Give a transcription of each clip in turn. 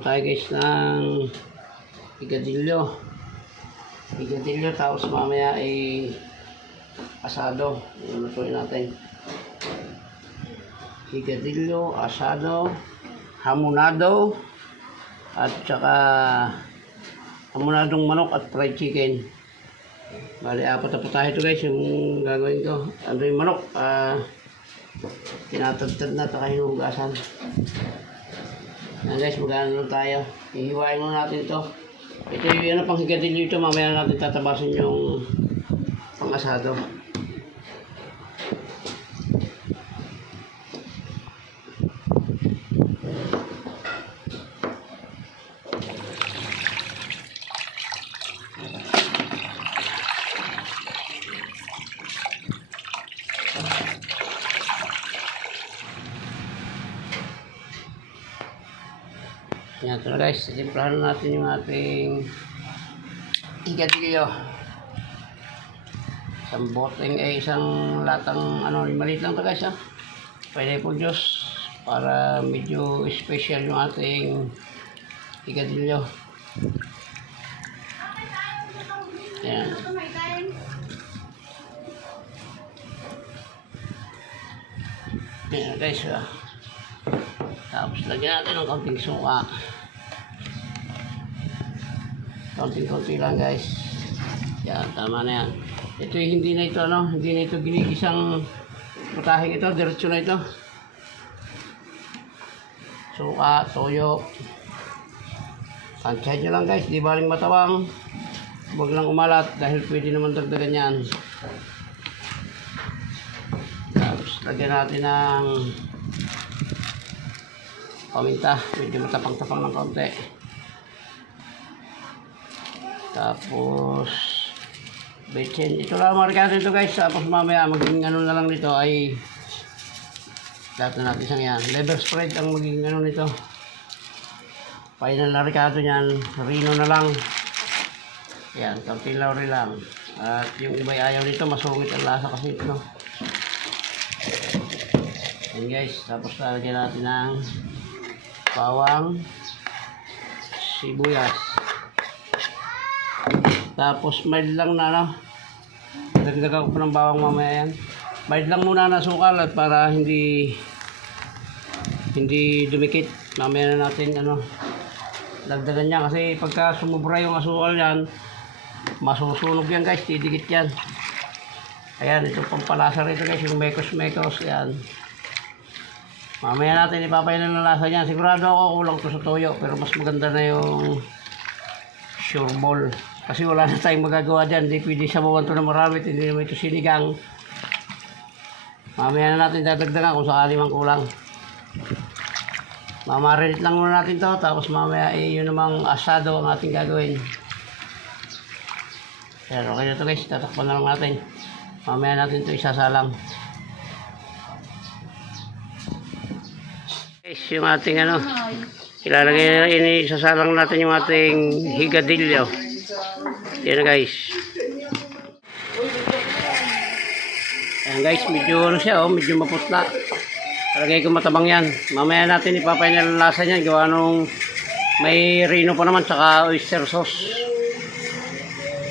tayo guys ng higadilyo. Tapos mamaya ay asado. Lutuin natin. Higadilyo, asado, hamonado, at saka hamonadong manok at fried chicken. Bali, apat na putahe ito guys yung gagawin ko. Ano yung manok? Tinatagtad na, taka hinugasan. Yan guys, mag-ano tayo. Ihiwain muna natin ito. Ito yung pang higadilyo ito. Mamaya natin tatabasin yung pang-asado. Yan, ito na guys, timplahan natin yung ating higadilyo. Isang latang, maliit lang ito guys ha. Pwede po Diyos para medyo special yung ating higadilyo. Yan. Yan guys ha. Tapos lagyan natin ng konting suka. Konting-konti lang guys. Yan, tama na yan. Ito hindi na ito ginigisang putahing ito, diretso na ito. Suka, toyo. Tansyahin nyo lang guys, di baling matawang. Huwag lang umalat dahil pwede naman dagdagan yan. Tapos lagyan natin ng paminta, medyo matapang-tapang ng konti. Tapos betsin, ito lang marikado ito guys. Tapos mamaya magiging na lang nito ay lahat na natin isang yan. Liver spread ang magiging nito. Final na ricado nyan, rino na lang. Yan, kaunting lauri lang. At yung iba ayaw nito, masungit ang lasa kasi ito. Yan guys, tapos lalagyan natin ng bawang, sibuyas. Tapos mild lang na dagdagan ko pa ng bawang mamaya yan. Mild lang muna na sukal at para hindi dumikit. Mamaya na natin dagdagan niya kasi pagka sumubra yung asukal yan, masusunog yan guys, didikit yan. Ayan, ito pampalasa rito guys, yung mekos yan. Mamaya natin ipapayalan ng lasa niyan. Sigurado ako kulang to sa toyo, pero mas maganda na yung sure ball. Kasi wala na tayong magagawa dyan. Hindi pwede sabawan to na marami. Hindi naman ito sinigang. Mamaya na natin dadagdagan kung sakali mang kulang. Mamarinate lang muna natin to. Tapos mamaya yun namang asado ang ating gagawin. Pero okay na to guys. Tatakpan na lang natin. Mamaya natin to isasalang. Guys, yung ating ilalagay na isasalang natin yung ating higadilyo. Yan na guys. Ayan guys, medyo medyo maputla. Talagay ko matabang yan. Mamaya natin ipapain na lasa niyan. Gawa nung may rino pa naman saka oyster sauce.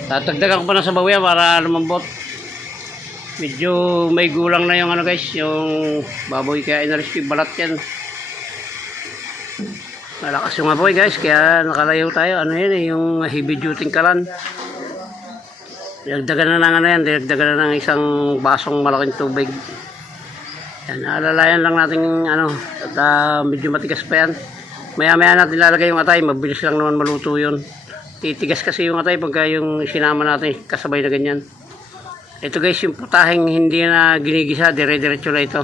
Tatagdagan ko pa na sa bawian para lumambot. Medyo may gulang na yung guys, yung baboy, kaya inalis ko yung balat yan. Malakas yung apoy guys, kaya nakalayo tayo. Yung heavy duty kalan. Dinagdagan na ng dinagdagan na ng isang basong malaking tubig. Yan, alalayan lang natin at medyo matigas pa yan. Maya-maya natin lalagay yung atay, mabilis lang naman maluto yun. Titigas kasi yung atay pagka yung sinama natin kasabay na ganyan. Ito guys, yung putahing hindi na ginigisa, dire-diretso na ito.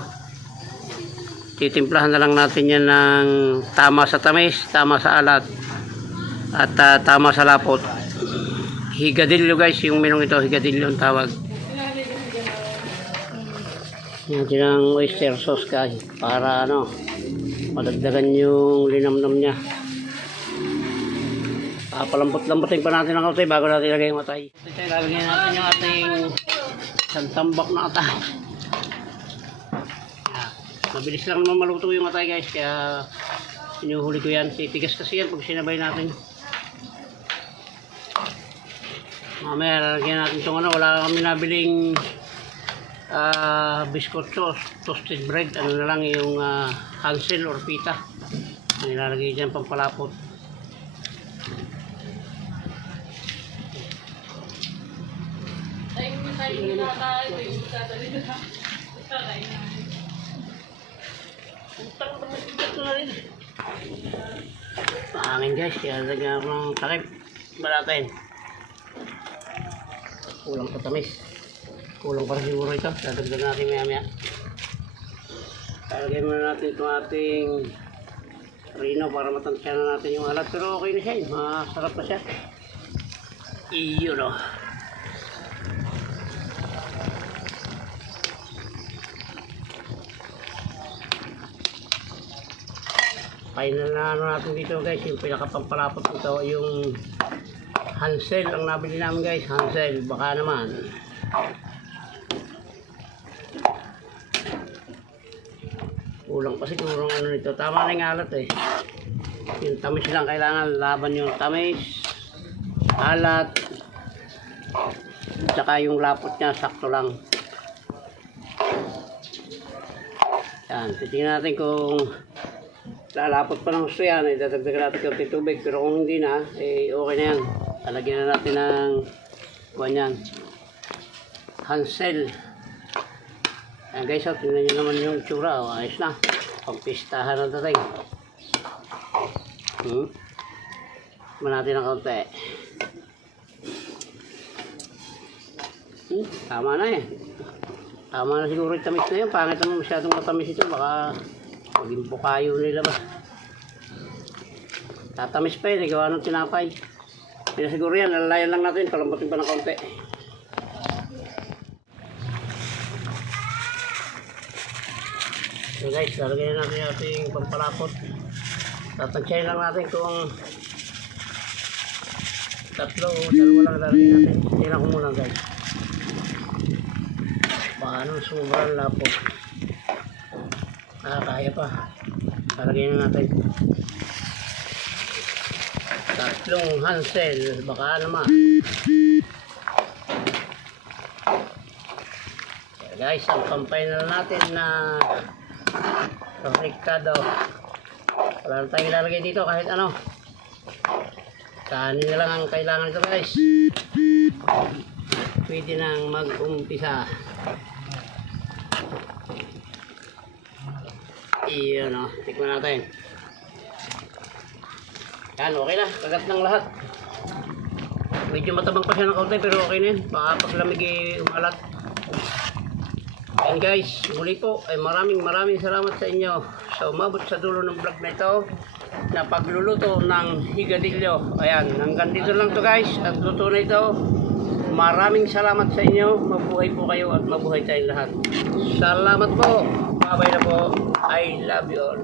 Titimplahan na lang natin yan ng tama sa tamis, tama sa alat, at tama sa lapot. Higadilyo guys, yung minong ito, higadilyo ang tawag. Yan ng oyster sauce guys, para madagdagan yung linamnam niya. Palambot-lambotin pa natin ang atay bago natin ilagay yung atay. Ito, lalagyan natin yung ating isang tambak na atay. Mabilis lang naman maluto yung atay guys, kaya Sinuhuli ko yan. Titigas kasi yan pag sinabay natin. Mamaya lalagyan natin itong ano. Wala kami nabiling biscuit sauce, toasted bread. Ano na lang yung Hansel or pita. Ang ilalagay dyan pampalapot. Pangin guys, kaya lagyan ako ng takip. Balatin. Kulang pa tamis. Kulang pa rin siguro ito. Dadagdag natin maya maya. Lalagyan muna natin itong ating rino para matansya na natin yung alat. Pero okay na siya. Masarap na siya. Iyon o. Final na ano natin dito guys, yung pinakapampalapot nito, yung Hansel ang nabili namin guys. Hansel, baka naman. Kulang pa siguro ano nito. Tama na yung alat eh. Yung tamis lang kailangan, laban yung tamis, alat, tsaka yung lapot niya sakto lang. Yan, titingnan natin kung lalapot pa ng gusto yan, dadagdagan natin konti tubig. Pero kung hindi na, eh okay na yan. Lalagyan na natin ng yan, Hansel. Ayan guys, tingnan nyo naman yung tsura. Ayos na, pagpistahan ng dating. Natin ng konti. Tama na eh. Tama na siguro yung tamis na yun. Pangit naman masyadong matamis ito. Baka maging bukayo nila ba. Tatamis pa yun. Gawa ng tinapay. Kaya siguro yan. Lalayan lang natin. Palambutin pa ng konti. So guys, lalagyan natin yung ating pampalapot. Tatansyahin lang natin kung tatlo o dalawa lang lalagyan natin. Tingnan ko muna guys. Paano sobrang lapot. Kaya pa. Lalagyan na natin. Tatlong Hansel. Baka naman. Okay, guys, ang pang-final natin na Ricardo. Wala na tayong ilalagay dito kahit ano. Kanin na lang ang kailangan ito guys. Pwede nang mag-umpisa. Iyon o, tikman natin. Yan, okay na, kagat ng lahat. Medyo matabang pa siya ng kaunti pero okay na yun. Baka paglamig umalat. Yan guys, muli po ay maraming salamat sa inyo sa umabot sa dulo ng vlog na ito na pagluluto ng higadilyo. Ayan, hanggang dito lang to guys at luto na ito. Maraming salamat sa inyo. Mabuhay po kayo at mabuhay tayong lahat. Salamat po. Bye-bye na po. I love you all.